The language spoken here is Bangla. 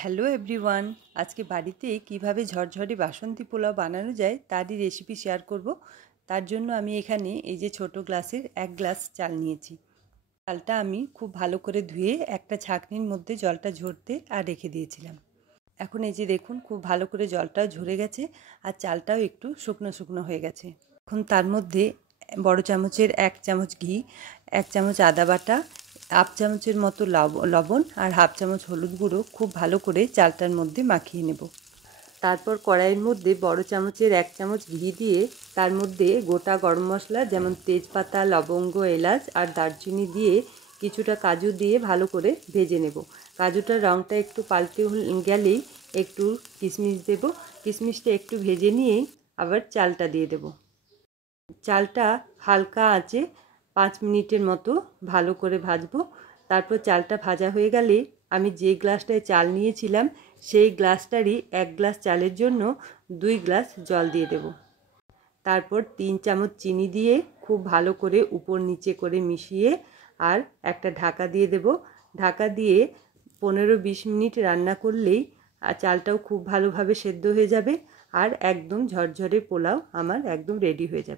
হ্যালো এভরিওয়ান, আজকে বাড়িতে কিভাবে ঝরঝরে বাসন্তী পোলাও বানানো যায় তারই রেসিপি শেয়ার করব। তার জন্য আমি এখানে এই যে ছোট গ্লাসের 1 গ্লাস চাল নিয়েছি। চালটা আমি খুব ভালো করে ধুয়ে একটা ছাঁকনির মধ্যে জলটা ঝরতে আর রেখে দিয়েছিলাম। এখন এই যে দেখুন খুব ভালো করে জলটাও ঝরে গেছে আর চালটাও একটু শুকনো শুকনো হয়ে গেছে। এখন তার মধ্যে বড় চামচের 1 চামচ ঘি, 1 চামচ আদা বাটা, হাফ চামচের মতো লবণ আর হাফ চামচ হলুদ গুঁড়ো খুব ভালো করে চালটার মধ্যে মাখিয়ে নেব। তারপর কড়াইয়ের মধ্যে বড় চামচের 1 চামচ ঘি দিয়ে তার মধ্যে গোটা গরম মশলা যেমন তেজপাতা, লবঙ্গ, এলাচ আর দারচিনি দিয়ে কিছুটা কাজু দিয়ে ভালো করে ভেজে নেব। কাজুটার রঙটা একটু পাল্টে গেলেই একটু কিশমিশ দেব। কিশমিশটা একটু ভেজে নিয়েই আবার চালটা দিয়ে দেব। চালটা হালকা আঁচে 5 মিনিটের মতো ভালো করে ভাজবো। তারপর চালটা ভাজা হয়ে গেলে আমি যে গ্লাসটায় চাল নিয়েছিলাম সেই গ্লাসটারই 1 গ্লাস চালের জন্য 2 গ্লাস জল দিয়ে দেব। তারপর 3 চামচ চিনি দিয়ে খুব ভালো করে উপর নিচে করে মিশিয়ে আর একটা ঢাকা দিয়ে দেব। ঢাকা দিয়ে 15-20 মিনিট রান্না করলেই চালটাও খুব ভালোভাবে সেদ্ধ হয়ে যাবে আর একদম ঝরঝরে পোলাও আমার একদম রেডি হয়ে যাবে।